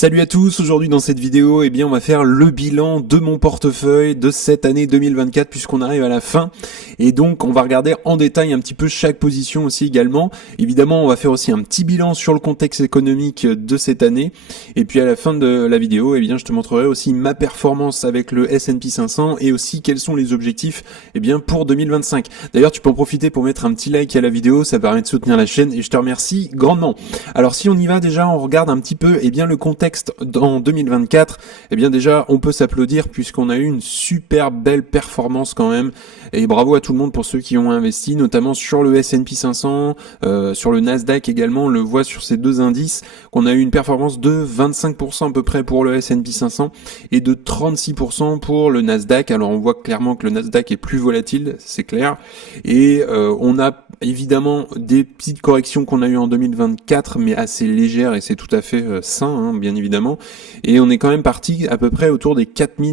Salut à tous, aujourd'hui dans cette vidéo, on va faire le bilan de mon portefeuille de cette année 2024 puisqu'on arrive à la fin. Et donc on va regarder en détail un petit peu chaque position aussi également. Évidemment, on va faire aussi un petit bilan sur le contexte économique de cette année. Et puis à la fin de la vidéo, je te montrerai aussi ma performance avec le S&P 500 et aussi quels sont les objectifs pour 2025. D'ailleurs, tu peux en profiter pour mettre un petit like à la vidéo, ça permet de soutenir la chaîne et je te remercie grandement. Alors si on y va déjà, on regarde un petit peu le contexte en 2024, déjà on peut s'applaudir puisqu'on a eu une super belle performance quand même, et bravo à tout le monde pour ceux qui ont investi, notamment sur le S&P 500, sur le Nasdaq également. On le voit sur ces deux indices qu'on a eu une performance de 25% à peu près pour le S&P 500 et de 36% pour le Nasdaq. Alors on voit clairement que le Nasdaq est plus volatile, c'est clair, et on a évidemment des petites corrections qu'on a eu en 2024 mais assez légères, et c'est tout à fait sain, bien évidemment, et on est quand même parti à peu près autour des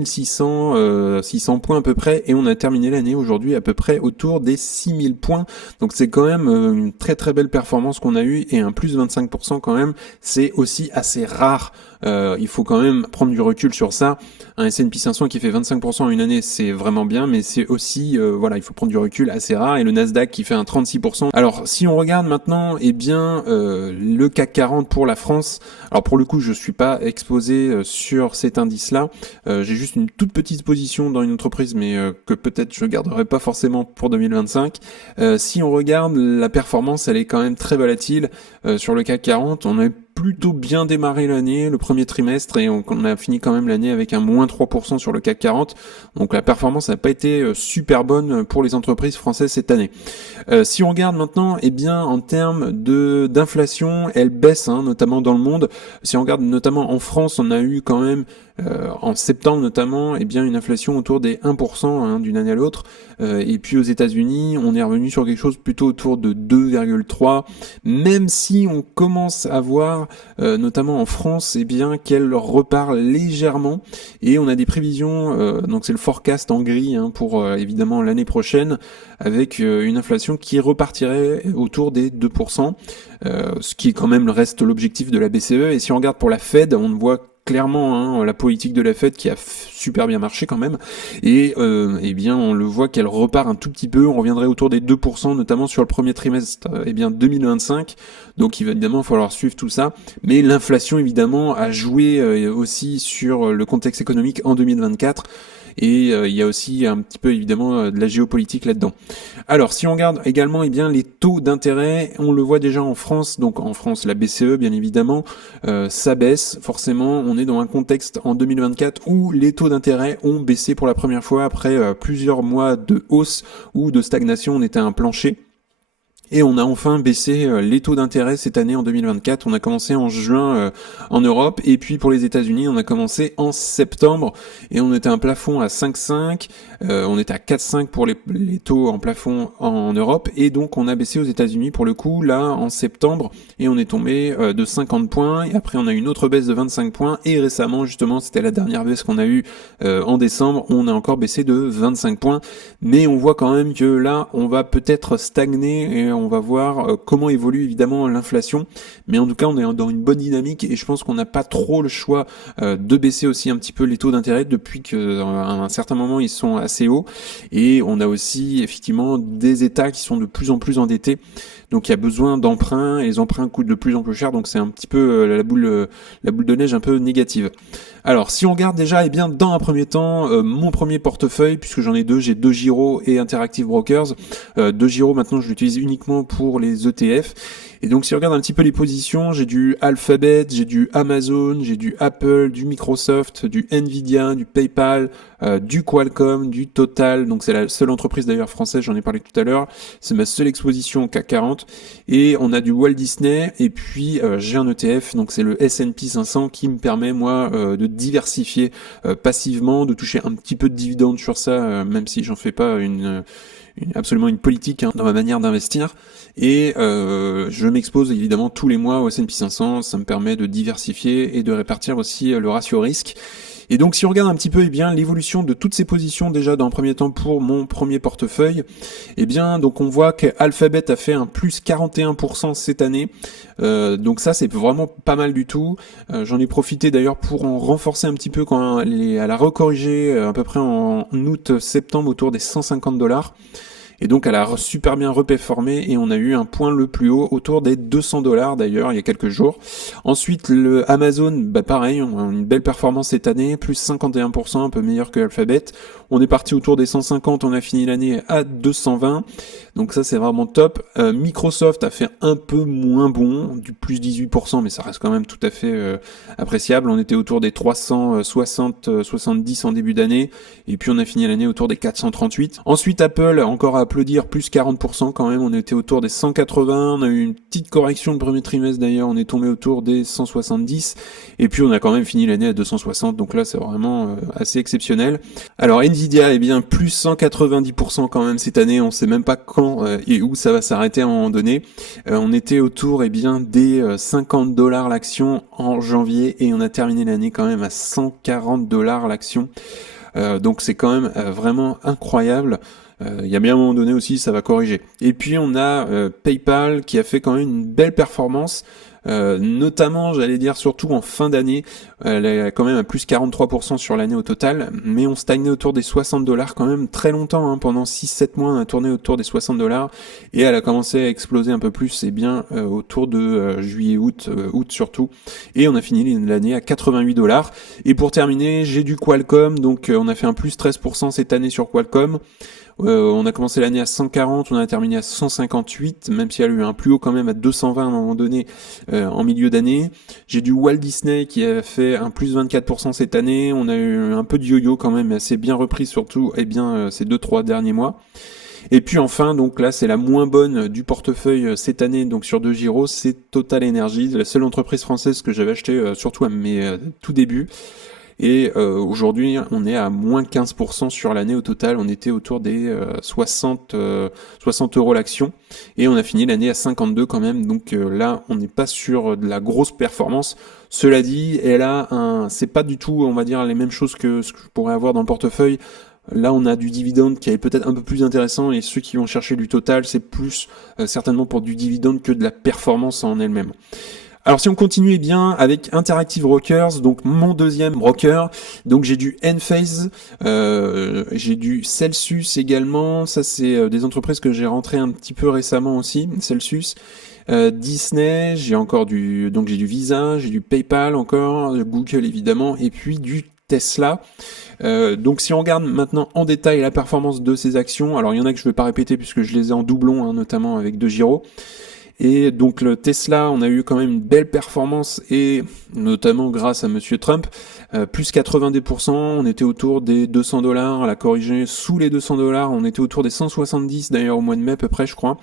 600 points à peu près, et on a terminé l'année aujourd'hui à peu près autour des 6000 points, donc c'est quand même une très très belle performance qu'on a eue, et un plus 25% quand même, c'est aussi assez rare. Il faut quand même prendre du recul sur ça. Un S&P 500 qui fait 25% en une année, c'est vraiment bien, mais c'est aussi, il faut prendre du recul, assez rare, et le Nasdaq qui fait un 36%. Alors, si on regarde maintenant, le CAC 40 pour la France, alors pour le coup, je suis pas exposé sur cet indice-là, j'ai juste une toute petite position dans une entreprise, mais que peut-être je garderai pas forcément pour 2025. Si on regarde, la performance, elle est quand même très volatile. Sur le CAC 40, on a plutôt bien démarré l'année, le premier trimestre, et on a fini quand même l'année avec un moins 3% sur le CAC 40. Donc la performance n'a pas été super bonne pour les entreprises françaises cette année. Si on regarde maintenant, en termes d'inflation, elle baisse, notamment dans le monde. Si on regarde notamment en France, on a eu quand même en septembre notamment, une inflation autour des 1% d'une année à l'autre. Et puis aux États-Unis, on est revenu sur quelque chose plutôt autour de 2,3, même si on commence à voir, notamment en France, qu'elle repart légèrement. Et on a des prévisions, donc c'est le forecast en gris pour évidemment l'année prochaine, avec une inflation qui repartirait autour des 2%, ce qui est quand même reste l'objectif de la BCE. Et si on regarde pour la Fed, on voit clairement la politique de la Fed qui a super bien marché quand même, et on le voit qu'elle repart un tout petit peu. On reviendrait autour des 2%, notamment sur le premier trimestre 2025, donc il va évidemment falloir suivre tout ça, mais l'inflation évidemment a joué aussi sur le contexte économique en 2024, et il y a aussi un petit peu évidemment de la géopolitique là-dedans. Alors si on regarde également les taux d'intérêt, on le voit déjà en France, donc en France la BCE bien évidemment, ça baisse forcément. On est dans un contexte en 2024 où les taux d'intérêt ont baissé pour la première fois après plusieurs mois de hausse ou de stagnation. On était à un plancher. Et on a enfin baissé les taux d'intérêt cette année en 2024. On a commencé en juin en Europe, et puis pour les États-Unis, on a commencé en septembre, et on était à un plafond à 5,5, on était à 4,5 pour les taux en plafond en Europe, et donc on a baissé aux États-Unis pour le coup là en septembre, et on est tombé de 50 points, et après on a une autre baisse de 25 points, et récemment justement c'était la dernière baisse qu'on a eue en décembre, on a encore baissé de 25 points, mais on voit quand même que là on va peut-être stagner, et on va voir comment évolue évidemment l'inflation, mais en tout cas on est dans une bonne dynamique, et je pense qu'on n'a pas trop le choix de baisser aussi un petit peu les taux d'intérêt depuis qu'à un certain moment ils sont assez hauts, et on a aussi effectivement des États qui sont de plus en plus endettés, donc il y a besoin d'emprunts, et les emprunts coûtent de plus en plus cher, donc c'est un petit peu la boule de neige un peu négative. Alors si on regarde déjà, dans un premier temps, mon premier portefeuille, puisque j'en ai deux, j'ai DEGIRO et Interactive Brokers. DEGIRO maintenant je l'utilise uniquement pour les ETF, et donc si on regarde un petit peu les positions, j'ai du Alphabet, j'ai du Amazon, j'ai du Apple, du Microsoft, du Nvidia, du PayPal, du Qualcomm, du Total, donc c'est la seule entreprise d'ailleurs française, j'en ai parlé tout à l'heure, c'est ma seule exposition au CAC 40, et on a du Walt Disney, et puis j'ai un ETF, donc c'est le S&P 500 qui me permet moi de diversifier passivement, de toucher un petit peu de dividendes sur ça, même si j'en fais pas absolument une politique dans ma manière d'investir, et je m'expose évidemment tous les mois au S&P 500, ça me permet de diversifier et de répartir aussi le ratio risque. Et donc si on regarde un petit peu l'évolution de toutes ces positions déjà dans un premier temps pour mon premier portefeuille, donc on voit qu'Alphabet a fait un plus 41% cette année, Donc ça c'est vraiment pas mal du tout. J'en ai profité d'ailleurs pour en renforcer un petit peu quand elle a recorrigé à peu près en août-septembre autour des 150 $. Et donc elle a super bien reperformé et on a eu un point le plus haut autour des 200 $ d'ailleurs il y a quelques jours. Ensuite le Amazon, pareil, on a une belle performance cette année, plus 51%, un peu meilleur que Alphabet. On est parti autour des 150, on a fini l'année à 220. Donc ça c'est vraiment top. Microsoft a fait un peu moins bon, du plus 18%, mais ça reste quand même tout à fait appréciable. On était autour des 360-70 en début d'année, et puis on a fini l'année autour des 438. Ensuite Apple, encore à applaudir, plus 40% quand même, on était autour des 180, on a eu une petite correction le premier trimestre d'ailleurs, on est tombé autour des 170, et puis on a quand même fini l'année à 260, donc là c'est vraiment assez exceptionnel. Alors Nvidia, eh bien plus 190% quand même cette année, on sait même pas quand et où ça va s'arrêter à un moment donné. On était autour des 50 $ l'action en janvier, et on a terminé l'année quand même à 140 $ l'action. Donc c'est quand même vraiment incroyable. Il y a bien un moment donné aussi, ça va corriger. Et puis on a PayPal qui a fait quand même une belle performance, notamment, j'allais dire surtout en fin d'année. Elle est quand même à plus 43% sur l'année au total, mais on stagnait autour des 60 $ quand même très longtemps, hein. Pendant 6-7 mois, on a tourné autour des 60 $, et elle a commencé à exploser un peu plus, et bien autour de juillet-août, août surtout, et on a fini l'année à 88 $. Et pour terminer, j'ai du Qualcomm, donc on a fait un plus 13% cette année sur Qualcomm. On a commencé l'année à 140, on a terminé à 158, même si elle a eu un plus haut quand même à 220 à un moment donné en milieu d'année. J'ai du Walt Disney qui a fait un plus 24% cette année, on a eu un peu de yo-yo quand même, mais assez bien repris surtout ces 2-3 derniers mois. Et puis enfin, donc là c'est la moins bonne du portefeuille cette année, donc sur DeGiro, c'est Total Energy, la seule entreprise française que j'avais achetée surtout à mes tout débuts. Et aujourd'hui, on est à moins 15% sur l'année au total. On était autour des 60 € l'action. Et on a fini l'année à 52 quand même. Donc là, on n'est pas sur de la grosse performance. Cela dit, c'est pas du tout, on va dire, les mêmes choses que ce que je pourrais avoir dans le portefeuille. Là, on a du dividende qui est peut-être un peu plus intéressant, et ceux qui vont chercher du total, c'est plus certainement pour du dividende que de la performance en elle-même. Alors si on continue bien avec Interactive Brokers, donc mon deuxième broker, donc j'ai du Enphase, j'ai du Celsius également, ça c'est des entreprises que j'ai rentrées un petit peu récemment aussi, Celsius, Disney, j'ai du Visa, j'ai du PayPal encore, Google évidemment, et puis du Tesla. Donc si on regarde maintenant en détail la performance de ces actions, alors il y en a que je ne vais pas répéter puisque je les ai en doublon, hein, notamment avec DeGiro. Et donc le Tesla, on a eu quand même une belle performance, et notamment grâce à Monsieur Trump, plus 90%, on était autour des 200 $, elle a corrigé sous les 200 $, on était autour des 170 d'ailleurs au mois de mai à peu près je crois.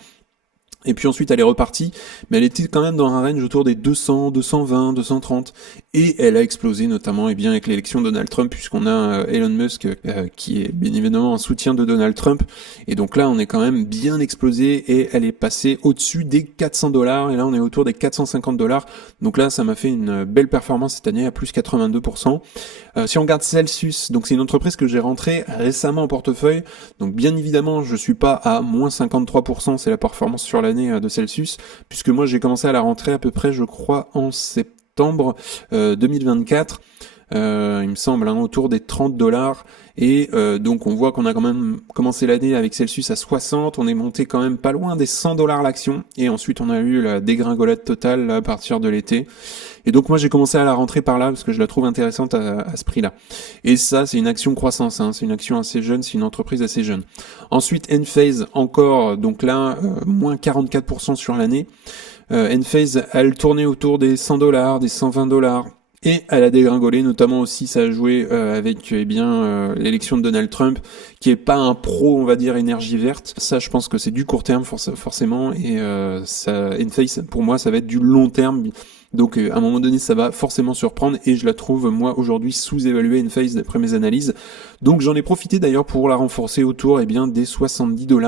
Et puis ensuite elle est repartie, mais elle était quand même dans un range autour des 200, 220, 230, et elle a explosé notamment avec l'élection de Donald Trump, puisqu'on a Elon Musk qui est bien évidemment un soutien de Donald Trump, et donc là on est quand même bien explosé, et elle est passée au-dessus des 400 $, et là on est autour des 450 $, donc là ça m'a fait une belle performance cette année à plus 82%. Si on regarde Celsius, donc c'est une entreprise que j'ai rentrée récemment en portefeuille, donc bien évidemment je suis pas à moins 53%, c'est la performance sur l'année de Celsius, puisque moi j'ai commencé à la rentrer à peu près je crois en septembre 2024, il me semble, hein, autour des 30 $, et donc on voit qu'on a quand même commencé l'année avec Celsius à 60, on est monté quand même pas loin des 100 $ l'action, et ensuite on a eu la dégringolade totale là, à partir de l'été. Et donc moi j'ai commencé à la rentrer par là parce que je la trouve intéressante à ce prix-là. Et ça c'est une action croissance, hein, c'est une action assez jeune, c'est une entreprise assez jeune. Ensuite Enphase encore, donc là moins 44% sur l'année. Enphase elle tournait autour des 100 $, des 120 $. Et elle a dégringolé, notamment aussi ça a joué avec l'élection de Donald Trump, qui est pas un pro, on va dire, énergie verte. Ça, je pense que c'est du court terme forcément, et Enphase, pour moi, ça va être du long terme. Donc à un moment donné, ça va forcément surprendre, et je la trouve, moi, aujourd'hui, sous-évaluée Enphase d'après mes analyses. Donc j'en ai profité d'ailleurs pour la renforcer autour des 70 $.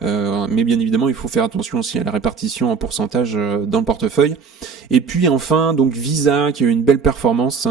mais bien évidemment il faut faire attention aussi à la répartition en pourcentage dans le portefeuille. Et puis enfin donc Visa qui a eu une belle performance,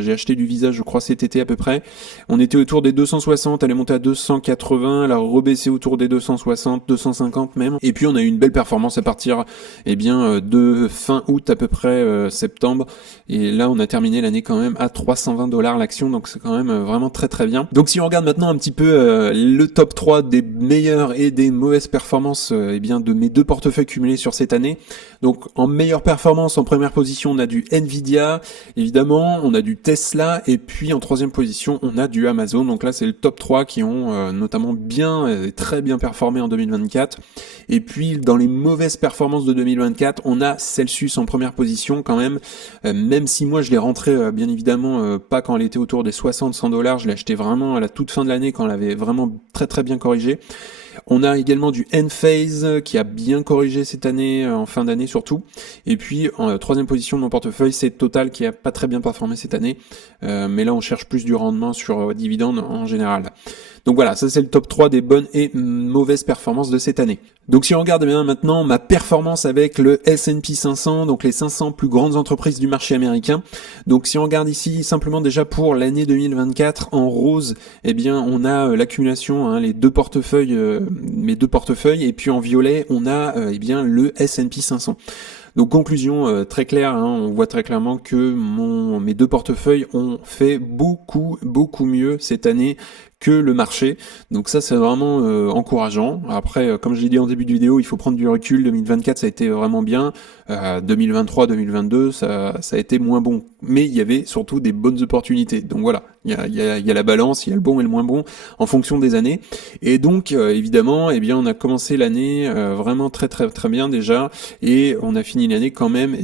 j'ai acheté du Visa je crois cet été à peu près, on était autour des 260, elle est montée à 280, elle a rebaissé autour des 260, 250 même, et puis on a eu une belle performance à partir de fin août à peu près septembre, et là on a terminé l'année quand même à 320$ l'action, donc c'est quand même vraiment très très bien. Donc si on regarde maintenant un petit peu le top 3 des meilleures et des mauvaises performances de mes deux portefeuilles cumulés sur cette année. Donc en meilleure performance, en première position on a du Nvidia, évidemment on a du Tesla, et puis en troisième position on a du Amazon. Donc là c'est le top 3 qui ont notamment très bien performé en 2024. Et puis dans les mauvaises performances de 2024 on a Celsius en première position quand même si moi je l'ai rentré bien évidemment pas quand elle était autour des 60-100$, je l'ai acheté vraiment à la toute fin de l'année quand elle avait vraiment très très bien corrigé. On a également du Enphase qui a bien corrigé cette année, en fin d'année surtout. Et puis en troisième position de mon portefeuille, c'est Total qui a pas très bien performé cette année. Mais là on cherche plus du rendement sur dividendes en général. Donc voilà, ça c'est le top 3 des bonnes et mauvaises performances de cette année. Donc si on regarde bien maintenant ma performance avec le S&P 500, donc les 500 plus grandes entreprises du marché américain. Donc si on regarde ici simplement déjà pour l'année 2024 en rose, on a l'accumulation, les deux portefeuilles, mes deux portefeuilles, et puis en violet on a le S&P 500. Donc conclusion très claire, on voit très clairement que mes deux portefeuilles ont fait beaucoup mieux cette année que le marché. Donc ça c'est vraiment encourageant. Après comme je l'ai dit en début de vidéo, il faut prendre du recul. 2024 ça a été vraiment bien. 2023, 2022 ça a été moins bon. Mais il y avait surtout des bonnes opportunités. Donc voilà, il y a la balance, il y a le bon et le moins bon en fonction des années. Et donc évidemment, on a commencé l'année vraiment très très très bien déjà, et on a fini l'année quand même.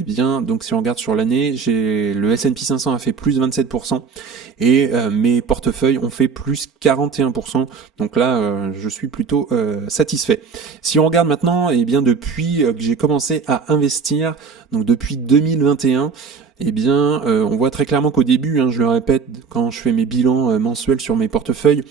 Donc si on regarde sur l'année, le S&P 500 a fait plus 27% et mes portefeuilles ont fait plus 41%. Donc là, je suis plutôt satisfait. Si on regarde maintenant, depuis que j'ai commencé à investir, donc depuis 2021. On voit très clairement qu'au début, je le répète, quand je fais mes bilans mensuels sur mes portefeuilles,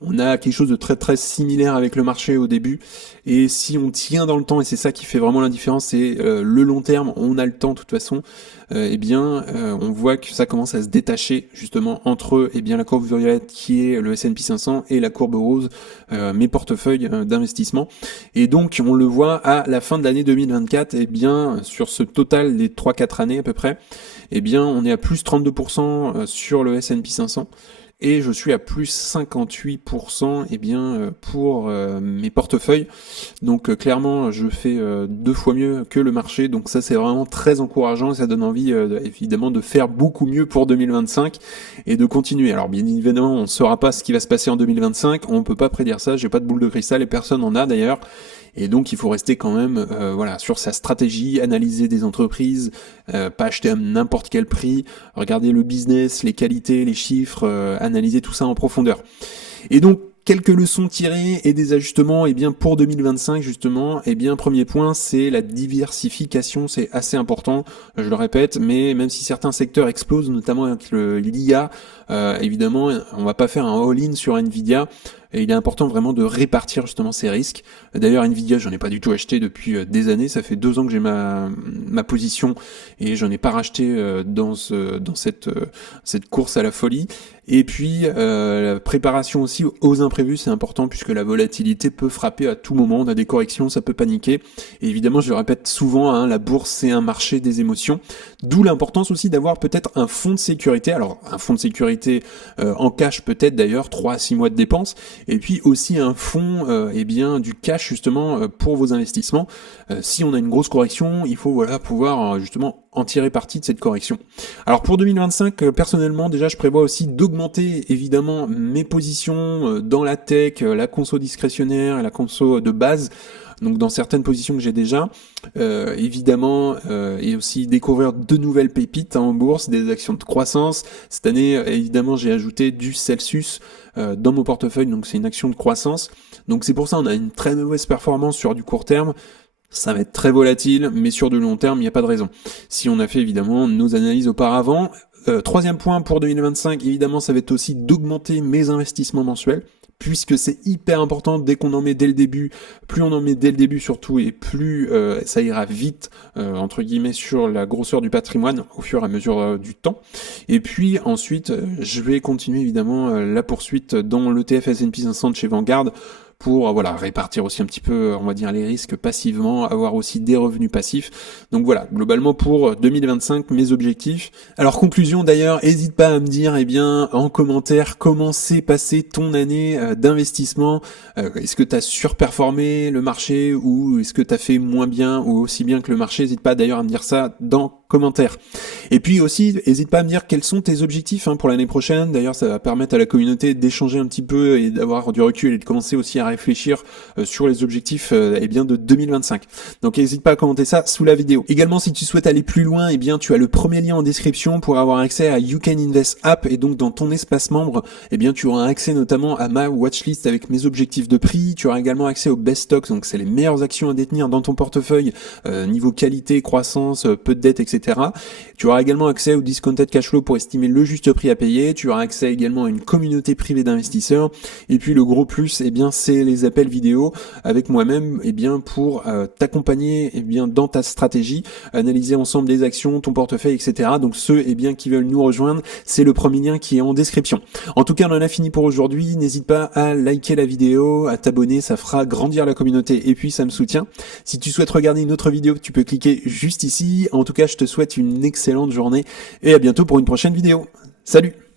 on a quelque chose de très très similaire avec le marché au début, et si on tient dans le temps, et c'est ça qui fait vraiment la différence, c'est le long terme, on a le temps de toute façon, on voit que ça commence à se détacher justement entre la courbe violette qui est le S&P 500 et la courbe rose, mes portefeuilles d'investissement. Et donc on le voit à la fin de l'année 2024, sur ce total des 3-4 années à peu près, on est à plus 32% sur le S&P 500. Et je suis à plus 58% pour mes portefeuilles. Donc clairement je fais 2 fois mieux que le marché, donc ça c'est vraiment très encourageant, et ça donne envie évidemment de faire beaucoup mieux pour 2025 et de continuer. Alors bien évidemment on ne saura pas ce qui va se passer en 2025, on peut pas prédire ça, j'ai pas de boule de cristal et personne en a d'ailleurs. Et donc il faut rester quand même sur sa stratégie, analyser des entreprises, pas acheter à n'importe quel prix, regarder le business, les qualités, les chiffres, analyser tout ça en profondeur. Et donc quelques leçons tirées et des ajustements pour 2025 justement. Premier point, c'est la diversification, c'est assez important, je le répète, mais même si certains secteurs explosent, notamment avec l'IA, évidemment on va pas faire un all-in sur Nvidia. Et il est important vraiment de répartir justement ces risques. D'ailleurs Nvidia, j'en ai pas du tout acheté depuis des années, ça fait 2 ans que j'ai ma position et j'en ai pas racheté dans cette course à la folie. Et puis la préparation aussi aux imprévus, c'est important puisque la volatilité peut frapper à tout moment, on a des corrections, ça peut paniquer. Et évidemment, je le répète souvent, la bourse c'est un marché des émotions, d'où l'importance aussi d'avoir peut-être un fonds de sécurité. Alors un fonds de sécurité en cash peut-être d'ailleurs, 3 à 6 mois de dépenses, et puis aussi un fonds du cash justement pour vos investissements. Si on a une grosse correction, il faut pouvoir justement en tirer parti de cette correction. Alors pour 2025, personnellement déjà je prévois aussi d'augmenter évidemment mes positions dans la tech, la conso discrétionnaire, la conso de base. Donc dans certaines positions que j'ai déjà, et aussi découvrir de nouvelles pépites en bourse, des actions de croissance. Cette année, évidemment, j'ai ajouté du Celsius dans mon portefeuille, donc c'est une action de croissance. Donc c'est pour ça on a une très mauvaise performance sur du court terme. Ça va être très volatile, mais sur du long terme, il n'y a pas de raison. Si on a fait évidemment nos analyses auparavant. Troisième point pour 2025, évidemment, ça va être aussi d'augmenter mes investissements mensuels. puisque c'est hyper important dès qu'on en met dès le début, plus on en met dès le début surtout, et plus ça ira vite, entre guillemets, sur la grosseur du patrimoine au fur et à mesure du temps. Et puis ensuite, je vais continuer évidemment la poursuite dans l'ETF S&P 500 chez Vanguard, pour voilà répartir aussi un petit peu, on va dire, les risques passivement, avoir aussi des revenus passifs. Donc voilà, globalement pour 2025, mes objectifs. Alors conclusion d'ailleurs, n'hésite pas à me dire en commentaire comment s'est passée ton année d'investissement. Est-ce que tu as surperformé le marché ou est-ce que tu as fait moins bien ou aussi bien que le marché? N'hésite pas d'ailleurs à me dire ça dans commentaires. Et puis aussi, n'hésite pas à me dire quels sont tes objectifs pour l'année prochaine. D'ailleurs, ça va permettre à la communauté d'échanger un petit peu et d'avoir du recul et de commencer aussi à réfléchir sur les objectifs de 2025. Donc n'hésite pas à commenter ça sous la vidéo. Également, si tu souhaites aller plus loin, tu as le premier lien en description pour avoir accès à You Can Invest App, et donc dans ton espace membre, tu auras accès notamment à ma watchlist avec mes objectifs de prix. Tu auras également accès aux best stocks, donc c'est les meilleures actions à détenir dans ton portefeuille, niveau qualité, croissance, peu de dette, etc. Tu auras également accès au discounted cash flow pour estimer le juste prix à payer. Tu auras accès également à une communauté privée d'investisseurs. Et puis le gros plus, c'est les appels vidéo avec moi-même, pour t'accompagner dans ta stratégie, analyser ensemble des actions, ton portefeuille, etc. Donc ceux qui veulent nous rejoindre, c'est le premier lien qui est en description. En tout cas, on en a fini pour aujourd'hui. N'hésite pas à liker la vidéo, à t'abonner, ça fera grandir la communauté et puis ça me soutient. Si tu souhaites regarder une autre vidéo, tu peux cliquer juste ici. En tout cas, je te souhaite une excellente journée et à bientôt pour une prochaine vidéo. Salut!